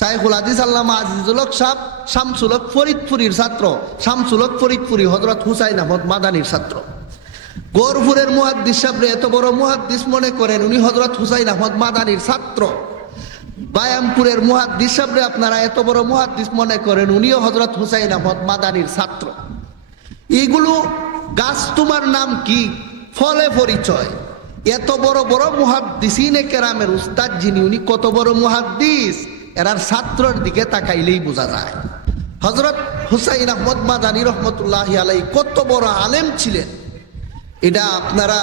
শাইখুল হাদিস আল্লামা আজিজুলক সাহ শামসুলক ফরিদপুরীর ছাত্র শামসুলক ফরিদপুরি হজরত হুসাইন আহমদ মাদানির ছাত্র। গৌরপুরের মুহাদ্দিস সাহেব এত বড় মুহাদ্দিস মনে করেন উনি হজরত হুসাইন আহমদ মাদানির ছাত্র। বায়ামপুরের মুহাদ্দিস সাহেব আপনারা এত বড় মুহাদ্দিস মনে করেন উনিও হজরত হুসাইন আহমদ মাদানির ছাত্র। এগুলো গাছ তোমার নাম কি? ফলে পরিচয়। এত বড় বড় মুহাদ্দিসিনে কেরামের উস্তাদ যিনি, উনি কত বড় মুহাদ্দিস? এরার ছাত্রর দিকে তাকাইলেই বোঝা যায়। হজরত হুসাইন আহমদ মাদানী রহমতুল্লাহ আলাই কত বড় আলেম ছিলেন। এটা আপনারা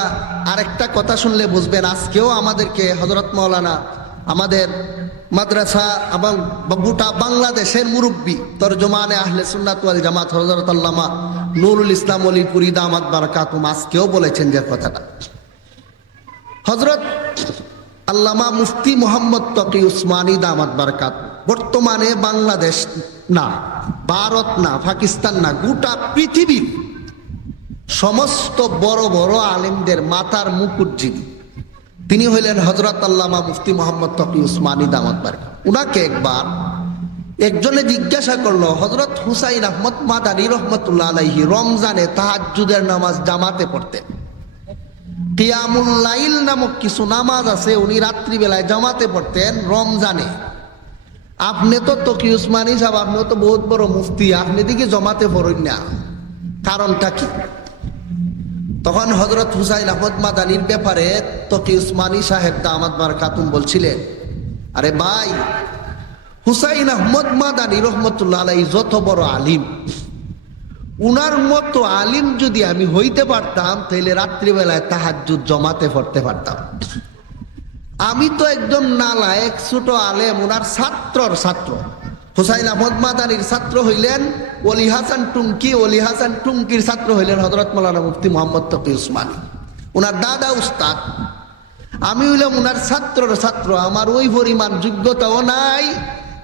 আরেকটা কথা শুনলে বুঝবেন। আজকেও আমাদেরকে হজরত মৌলানা আমাদের মাদ্রাসা এবং গোটা বাংলাদেশের মুরব্বী তর্জমানে আহলে সুন্নাত ওয়াল জামাত হজরত আল্লামা নুরুল ইসলাম অলিপুরি দামাত বারাকাতুম আজকেও বলেছেন যে কথাটা। হজরত আল্লামা মুফতি মোহাম্মদ তকি উসমানী দামাত বারকাত। বর্তমানে বাংলাদেশ না, ভারত না, পাকিস্তান না, গোটা পৃথিবীর সমস্ত বড় বড় আলেমদের মাতার মুকুট যিনি তিনি হইলেন হজরত আল্লামা মুফতি মোহাম্মদ তকি উসমানী দামাত বারকাত। উনাকে একবার একজনে জিজ্ঞাসা করল হজরত হুসাইন আহমদ মাদানী রহমতুল্লাহ আলাইহি রমজানে তাহাজ্জুদের নামাজ জামাতে পড়তেন? কিয়ামুল লাইল নামক কিছু নামাজ আছে, উনি রাত্রিবেলায় জামাতে পড়তেন রমজানে। আপনি তো তকি উসমানী সাহেব আপনি তো বহুত বড় মুফতি, আপনি দিকে জমাতে পড়েন না। কারণটা কি? তখন হজরত হুসাইন আহমদ মাদানির ব্যাপারে তকি উসমানী সাহেব দামাত বার খাতুন বলছিলেন, আরে ভাই, হুসাইন আহমদ মাদানি রহমতুল্লাহ আলাই যত বড় আলিম উনার মতো আলিম যদি আমি হইতে পারতাম তাহলে রাত্রিবেলায় তাহাজ্জুদ জমাতে পড়তে পারতাম। আমি তো একদম নালা এক ছোট আলেম, উনার ছাত্রর ছাত্র। হুসাইন আহমদ মাদানির ছাত্র হইলেন অলি হাসান টুঙ্কি অলি হাসান টুঙ্কির ছাত্র হইলেন হজরত মৌলানা মুফতি মোহাম্মদ তকি উসমানী। উনার দাদা উস্তাদ। আমি হইলাম উনার ছাত্রর ছাত্র, আমার ওই পরিমাণ যোগ্যতাও নাই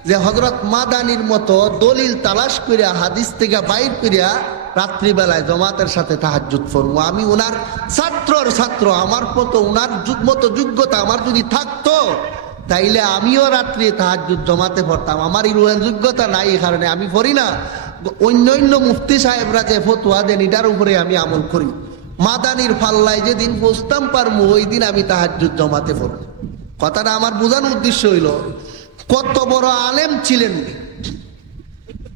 যে হজরত মাদানির মতো দলিল তালাশ করিয়া, হাদিস থেকে বাইর করিয়া রাত্রিবেলায় জমাতের সাথে তাহাজুত ফরবো আমি উনার ছাত্রর ছাত্র, আমার মতো ওনার মতো যোগ্যতা আমার যদি থাকতো, তাইলে আমিও রাত্রি তাহাজুদ জমাতে পড়তাম। আমার ইরুয়ান যোগ্যতা নাই এই কারণে আমি পড়ি না। অন্য অন্য মুফতি সাহেবরা যে ফতুয়া দেন, এটার উপরে আমি আমল করি। মাদানির পাল্লায় যেদিন বসতাম পারব ওই দিন আমি তাহাজুদ জমাতে পড়ব কথাটা আমার বোঝানোর উদ্দেশ্য হইল কত বড় আলেম ছিলেন।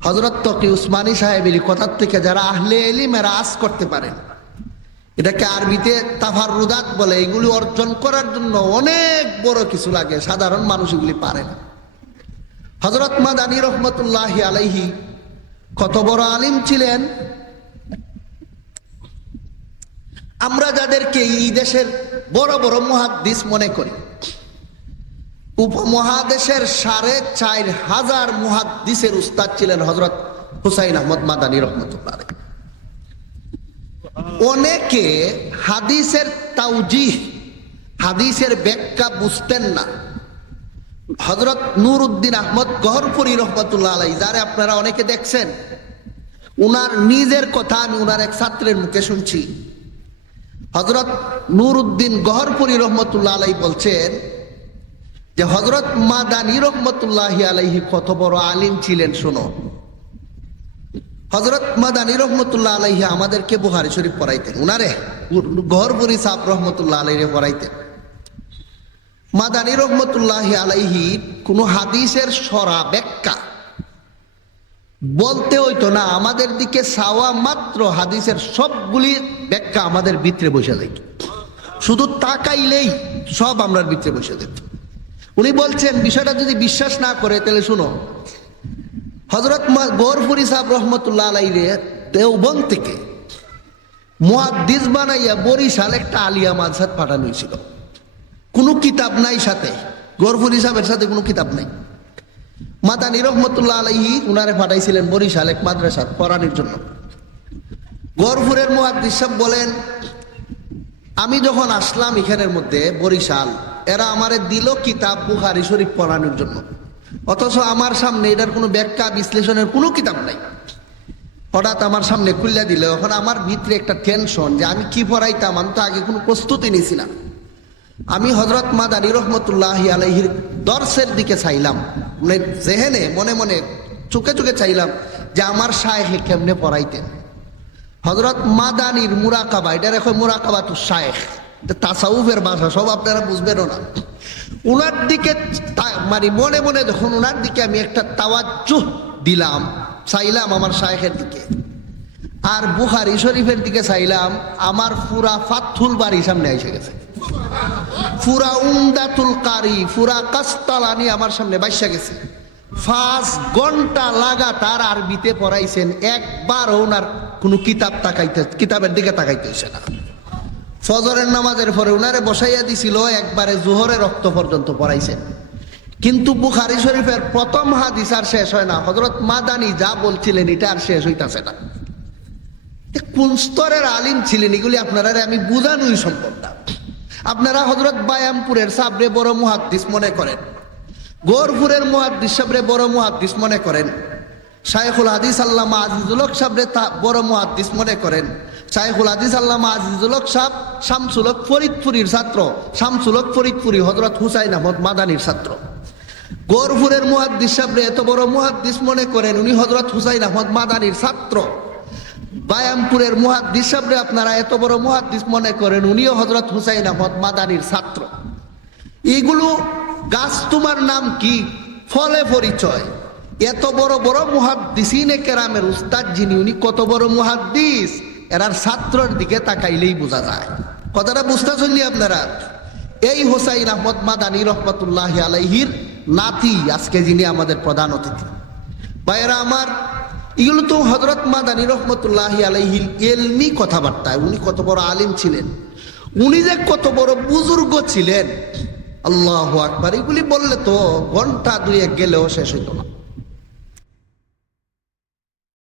হজরত তকি উসমানী সাহেবের কথার থেকে যারা আহলে এলিম এরা আস করতে পারেন এটাকে আরবিতে তাফার রুদাত বলে, এগুলি অর্জন করার জন্য অনেক বড় কিছু লাগে, সাধারণ মানুষ এগুলি পারে না হজরত মাদানী রহমতুল্লাহ আলাইহি কত বড় আলিম ছিলেন আমরা যাদেরকে এই দেশের বড় বড় মহাদ্দিস মনে করি উপমহাদেশের সাড়ে চার হাজার মুহাদ্দিসের উস্তাদ ছিলেন হজরত হুসাইন আহমদ মাদানী রহমতুল্লাহ। অনেকে হাদিসের তাউজি হাদিসের ব্যাখ্যা বুঝতেন না হজরত নূর উদ্দিন আহমদ গহরপুরি রহমতুল্লাহ আলাই যারে আপনারা অনেকে দেখছেন, উনার নিজের কথা আমি উনার এক ছাত্রের মুখে শুনছি হজরত নূর উদ্দিন গহরপুরি রহমতুল্লাহ আলাই বলছেন যে হজরত মাদানী রহমতুল্লাহ আলাইহি কত বড় আলিম ছিলেন, শোনো। হজরত মাদানী রহমতুল্লাহ আলাইহি আমাদেরকে বুহারি শরীফ পড়াইতেন। উনারে গহরপুরি সাপ রহমতুল্লাহ আলাইহি পড়াইতেন। মাদানী রহমতুল্লাহ আলাইহি কোনো হাদিসের সরা ব্যাখ্যা বলতে হইতো না, আমাদের দিকে সাওয়া মাত্র হাদিসের সবগুলি ব্যাখ্যা আমাদের ভিতরে বসে যাইত শুধু তাকাইলেই সব আমরা ভিতরে বসে যেত উনি বলছেন, বিষয়টা যদি বিশ্বাস না করে, তাহলে শুনো। হজরত গৌরপুরি সাহেব রহমতুল্লাহ আলাই রে দেওবন থেকে মুহাদ্দিস বানাইয়া বরিশাল একটা আলিয়া মাদ্রাসাত পাঠানো হয়েছিল। কোনো কিতাব নাই সাথে। গৌরপুরি সাহেবের সাথে কোনো কিতাব নাই। মাদানী রহমতুল্লাহ আলাইহি উনারে পাঠাইছিলেন বরিশাল এক মাদ্রাসাত পড়ানোর জন্য। গৌরপুরের মুহাদ্দিস সাহেব বলেন, আমি যখন আসলাম এখানের মধ্যে বরিশাল এরা আমারে দিল কিতাব বুখারি শরীফ পড়ানোর জন্য। অথচ আমার সামনে এটার কোনো ব্যাখ্যা, বিশ্লেষণের কোনো কিতাব নাই। হঠাৎ আমার সামনে খুললে দিল, এখন আমার ভিতরে একটা টেনশন যে আমি কি পড়াইতাম, আমি তো আগে কোনো প্রস্তুতি নিছি না। আমি হজরত মাদানী রহমতুল্লাহ আলহির দর্শের দিকে চাইলাম। মানে জেহেনে, মনে মনে, চোখে চোখে চাইলাম যে আমার শায়েখে কেমনে পড়াইতেন। হজরত মাদানির মুরাকাবা এটা রেখো মুরাকাবা তো শায়েখ। তাসাউফের ভাষা, সব আপনারা বুঝবেনও না। উনার দিকে মানে মনে মনে যখন উনার দিকে আমি একটা তাওয়াজ্জুহ দিলাম, চাইলাম আমার শায়েখের দিকে। আর বুখারি শরীফের দিকে চাইলাম, আমার পুরা ফাথুল বাড়ি সামনে এসে গেছে। পুরা উমদাতুল কারি পুরা কাস্তালানি আমার সামনে বাইসা গেছে। পাঁচ ঘণ্টা লাগাতার আরবিতে পড়াইছেন একবার ওনার কোনো কিতাব তাকাইতে, কিতাবের দিকে তাকাইতে না। ফজরের নামাজের পরে উনারে বসাইয়া দিছিল, একবারে জোহরের রক্ত পর্যন্ত পড়াইছেন কিন্তু বুখারি শরীফের প্রথম হাদিস আর শেষ হয় না। হজরত মাদানি যা বলছিলেন, এটা আর শেষ হইতাছে না। কোন স্তরের আলিম ছিলেন, এগুলি আপনারা আমি বুঝানোই সম্ভব না। আপনারা হজরত বায়ামপুরের সাবরে বড় মুহাদ্দিস মনে করেন। গোরপুরের মুহাদ্দিস সাবরে বড় মুহাদ্দিস মনে করেন। শাইখুল হাদিস আল্লামা আজিজুল হক সাবরে বড় মুহাদ্দিস মনে করেন। শাইখুল হাদিস আল্লামা আজিজুল হক সাব শামসুল হক ফরিদপুরীর ছাত্র, শামসুল হক ফরিদপুরি হজরত হুসাইন আহমদ মাদানির ছাত্র। গোরপুরের মুহাদ্দিস সাবরে এত বড় মুহাদ্দিস মনে করেন উনি হজরত হুসাইন আহমদ মাদানির ছাত্র। বায়ামপুরের মুহাদ্দিস সাবরে আপনারা এত বড় মুহাদ্দিস মনে করেন উনিও হজরত হুসাইন আহমদ মাদানির ছাত্র। এগুলো গাছ তোমার নাম কি? ফলে পরিচয়। এত বড় বড় মুহাদ্দিসিনে কেরামের উস্তাদ যিনি, উনি কত বড় মুহাদ্দিস? এরার ছাত্রর দিকে তাকাইলেই বোঝা যায়। কথাটা বুঝতে চললি আপনারা? এই হোসাইন আহমদ মাদানী রহমতুল্লাহ আলাইহির নাতি, আজকে যিনি আমাদের প্রধান অতিথি। ভাইয়েরা, আমার এগুলো তো হজরত মাদানী রহমতুল্লাহ আলাইহির এলমি কথাবার্তা উনি কত বড় আলিম ছিলেন। উনি যে কত বড় বুজুর্গ ছিলেন। আল্লাহ আকবার, এগুলি বললে তো ঘণ্টা এক গেলেও শেষ হইতো না।